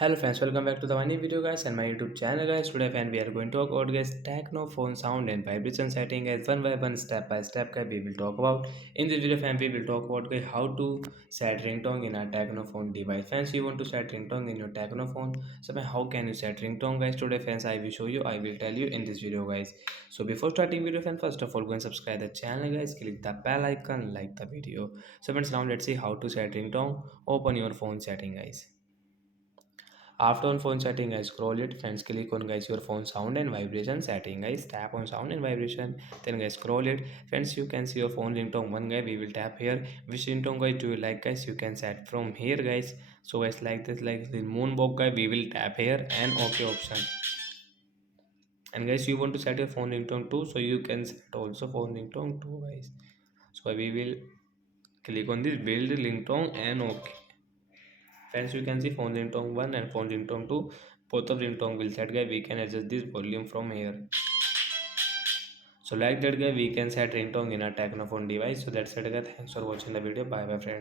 Hello friends, welcome back to the new video guys and my YouTube channel guys. Today friend we are going to talk about guys Tecno phone sound and vibration setting guys one by one step by step guys we will talk about. In this video friend we will talk about guys how to set ringtone in a Tecno phone device. Friends, you want to set ringtone in your Tecno phone, so man, how can you set ringtone guys? Today friends I will show you, I will tell you in this video guys. So before starting video friends, first of all go and subscribe the channel guys, click the bell icon, like the video. So friends, now let's see how to set ringtone. Open your phone setting guys. After on phone setting, I scroll it. Friends, click on guys your phone sound and vibration setting. Guys, tap on sound and vibration. Then guys scroll it. Friends, you can see your phone ringtone. One guy we will tap here. Which ringtone guys do you like guys? You can set from here guys. So guys like this, like the moonwalk guy we will tap here and OK option. And guys, you want to set your phone ringtone too, so you can set also phone ringtone too guys. So we will click on this build ringtone and OK. Friends, you can see phone ringtone 1 and phone ringtone 2. Both of ringtone will set guy. We can adjust this volume from here. So like that guy, we can set ringtone in a Tecno phone device. So that's it guy. Thanks for watching the video. Bye bye friends.